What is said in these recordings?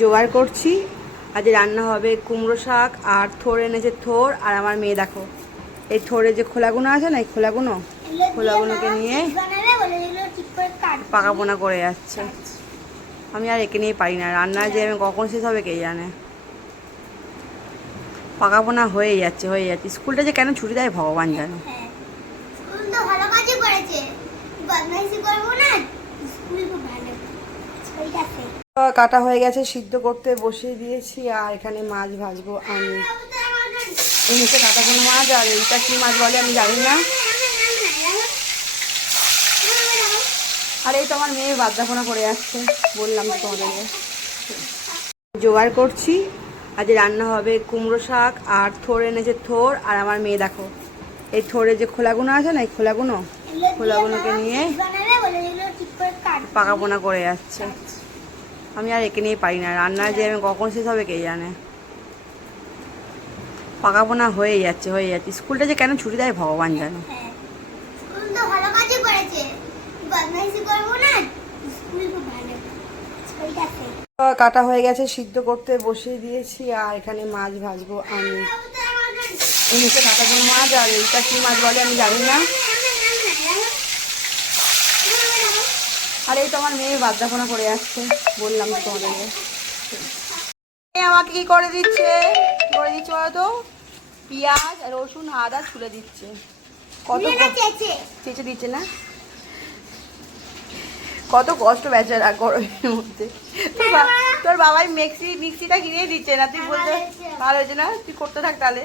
জোগাড় করছি। আজ রান্না হবে কুমড়ো শাক আর থোড় এনেছে থোড়। আর আমার মেয়ে দেখো এই থোড়ের যে খোলাগুলো আছে না, এই খোলাগুলোকে নিয়ে পাকাপোনা করে যাচ্ছে। আমি আর একে নিয়ে পারি না রান্না, যে আমি কখন শেষ হবে কে জানে। পাকাপোনা হয়ে যাচ্ছে। স্কুলটা যে কেন ছুটি দেয় ভগবান জানে। কাটা হয়ে গেছে, সিদ্ধ করতে বসিয়ে দিয়েছি। আর এখানে মাছ ভাজবো আমি। এই হচ্ছে কাটাপোনা মাছ, আর এইটা কি মাছ বলে আমি জানি না। আর এই তো আমার মেয়ে বাদ্যাপনা করে যাচ্ছে, বললাম তো তোমাদেরকে। জোগাড় করছি। আজ রান্না হবে কুমড়ো শাক আর থোড় এনেছে থোড়। আর আমার মেয়ে দেখো এই থোড়ের যে খোলাগুলো আছে না, এই খোলাগুলোকে নিয়ে পাকাপোনা করে যাচ্ছে। আমি আর একে নিয়ে পারি না রান্না, যে আমি কখন শেষ হবে কে জানে। পাকাপোনা হয়ে যাচ্ছে। স্কুলটা যে কেন ছুটি দেয় ভগবান জানে। কাটা হয়ে গেছে, সিদ্ধ করতে বসিয়ে দিয়েছি। আর এখানে মাছ ভাজবো আমি। এই হচ্ছে কাটাপোনা মাছ, আর এইটা কি মাছ বলে আমি জানি না। আর এই তো আমার মেয়ে বাদ্যাপনা করে যাচ্ছে, বললাম তো তোমাদেরকে। আমাকে কি করে দিচ্ছে বলো তো, পেঁয়াজ আর রসুন আদা ছুলে দিচ্ছে। কত চেঁচে দিচ্ছে না, কত কষ্ট বেচারা গরমের মধ্যে। তোর বাবাই মিক্সিটা কিনে দিচ্ছে না, তুই বলতে ভালো হয়েছে না, তুই করতে থাক তাহলে।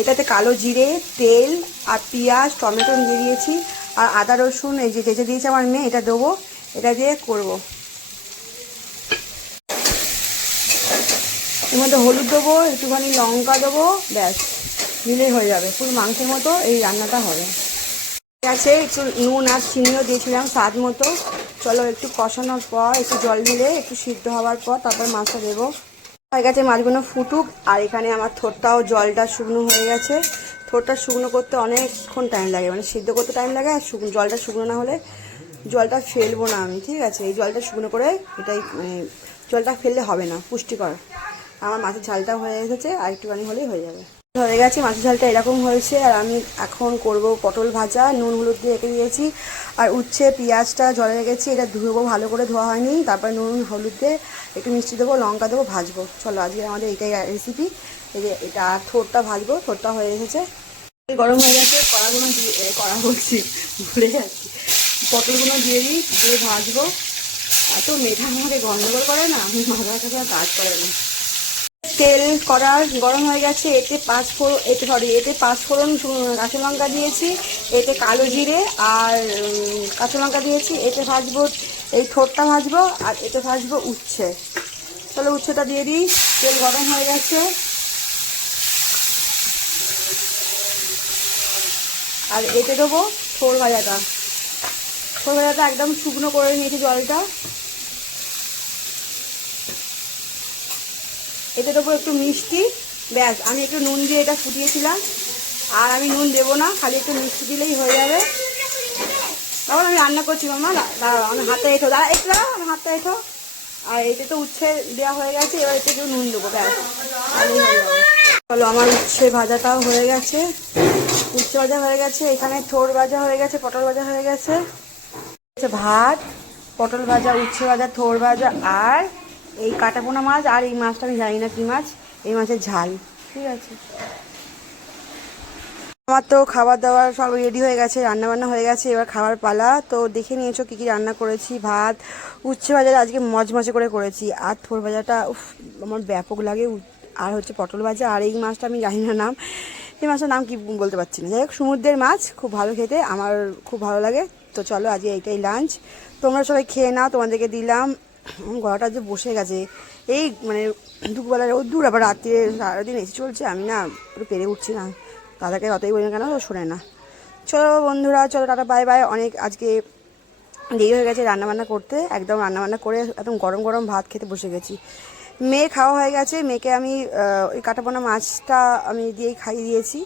এটাতে কালো জিরে, তেল আর পেঁয়াজ টমেটো দিয়ে দিয়েছি। আর আদা রসুন এই যে চেঁচে দিয়েছে আমার মেয়ে, এটা দেবো। এটা দিয়ে করবো। এর মধ্যে হলুদ দেবো, একটুখানি লঙ্কা দেবো, ব্যাস দিলেই হয়ে যাবে। পুরো মাংসের মতো এই রান্নাটা হবে। ঠিক আছে, একটু নুন আর চিনিও দিয়েছিলাম স্বাদ মতো। চলো একটু কষানোর পর একটু জল ঢেলে একটু সিদ্ধ হওয়ার পর তারপর মাছটা দেবো। হয়ে গেছে, মাছগুলো ফুটুক। আর এখানে আমার থোড়টাও জলটা শুকনো হয়ে গেছে। থোড়টা শুকনো করতে অনেকক্ষণ টাইম লাগে, মানে সিদ্ধ করতে টাইম লাগে। আর জলটা শুকনো না হলে জলটা ফেলবো না আমি, ঠিক আছে। এই জলটা শুকনো করে এটাই, জলটা ফেললে হবে না, পুষ্টিকর। আমার মাছের ঝালটা হয়ে এসেছে, আর একটুখানি হলেই হয়ে যাবে। হয়ে গেছে মাছের ঝালটা এরকম হয়েছে। আর আমি এখন করব পটল ভাজা, নুন হলুদ দিয়ে রেখে দিয়েছি। আর উচ্ছে পেঁয়াজটা জলে রেখেছি, এটা ধুবো, ভালো করে ধোয়া হয়নি। তারপরে নুন হলুদ দিয়ে একটু মিষ্টি দেবো, লঙ্কা দেবো, ভাজবো। চলো আজকে আমাদের এটাই রেসিপি। এই যে এটা থোড়টা ভাজবো, থোড়টা হয়ে এসেছে, গরম হয়ে গেছে। কড়াগুলো কড়া বলছি, ভুলে যাচ্ছি। পটলগুলো দিয়ে দিই, দিয়ে ভাজবো। এত মেঠা আমাকে গন্ডগোল করে না, আমি মাথা কাছে কাজ করে না। তেল কড়া গরম হয়ে গেছে, এতে পাঁচ ফোড়ন কাঁচা লঙ্কা দিয়েছি, এতে কালো জিরে আর কাঁচা লঙ্কা দিয়েছি। এতে ভাজবো এই থোড়টা ভাজবো, আর এতে ভাজবো উচ্ছে। তাহলে উচ্ছেটা দিয়ে দিই। তেল গরম হয়ে গেছে, আর এতে দেবো থোড় ভাজাটা। একদম শুকনো করে নিয়েছি জলটা। এতে দেবো একটু মিষ্টি, ব্যাস। আমি একটু নুন দিয়ে এটা ফুটিয়েছিলাম, আর আমি নুন দেবো না, খালি একটু মিষ্টি দিলেই হয়ে যাবে। তখন আমি রান্না করছি, মামা দাঁড়াও, আমি হাতে এঠো, আমি হাতটা এঠো। আর এতে তো উচ্ছে দেওয়া হয়ে গেছে, এবার এতে একটু নুন দেবো, ব্যাস তাহলেই হয়ে যাবে। চলো আমার উচ্ছে ভাজাটাও হয়ে গেছে, উচ্ছে ভাজা হয়ে গেছে। এখানে থোড় ভাজা হয়ে গেছে, পটল ভাজা হয়ে গেছে। ভাত, পটল ভাজা, উচ্ছে ভাজা, থোড় ভাজা, আর এই কাটাপোনা মাছ। আর এই মাছটা আমি জানি না কি মাছ, এই মাছের ঝাল। ঠিক আছে, আমার তো খাবার দাবার সব রেডি হয়ে গেছে, রান্নাবান্না হয়ে গেছে। এবার খাবার পালা। তো দেখে নিয়েছো কী কী রান্না করেছি। ভাত, উচ্ছে ভাজা আজকে মজমজে করে করেছি, আর থোড় ভাজাটা আমার ব্যাপক লাগে। আর হচ্ছে পটল ভাজা, আর এই মাছটা আমি জানি না নাম, এই মাছটার নাম কি বলতে পারছি না। যাই হোক, সমুদ্রের মাছ, খুব ভালো খেতে, আমার খুব ভালো লাগে। তো চলো আজকে এইটাই লাঞ্চ। তোমরা সবাই খেয়ে নাও, তোমাদেরকে দিলাম। গলাটা যে বসে গেছে, এই মানে দুপুরবেলা রোদ্দুর, আবার রাত্রে সারাদিন এসে চলছে, আমি না পুরো পেরে উঠছি না। দাদাকে অতই বলি না কেন, ও শোনে না। চলো বন্ধুরা, চলো টাটা, বাই বাই। অনেক আজকে দেরি হয়ে গেছে রান্নাবান্না করতে, একদম রান্নাবান্না করে একদম গরম গরম ভাত খেতে বসে গেছি। মেয়ে খাওয়া হয়ে গেছে, মেয়েকে আমি ওই কাটাপোনা মাছটা আমি দিয়েই খাইয়ে দিয়েছি।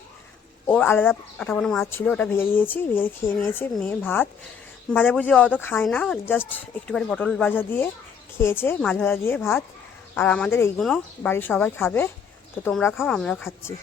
ওর আলাদা কাটাপোনা মাছ ছিল, ওটা ভেজে দিয়েছি, ভেজে খেয়ে নিয়েছে। মেয়ে ভাত ভাজাভুজি অত খায় না, জাস্ট একটুখানি পটল ভাজা দিয়ে খেয়েছে মাছ ভাজা দিয়ে ভাত, আর আমাদের এইগুলো বাড়ির সবাই খাবে। তো তোমরা খাও, আমরাও খাচ্ছি।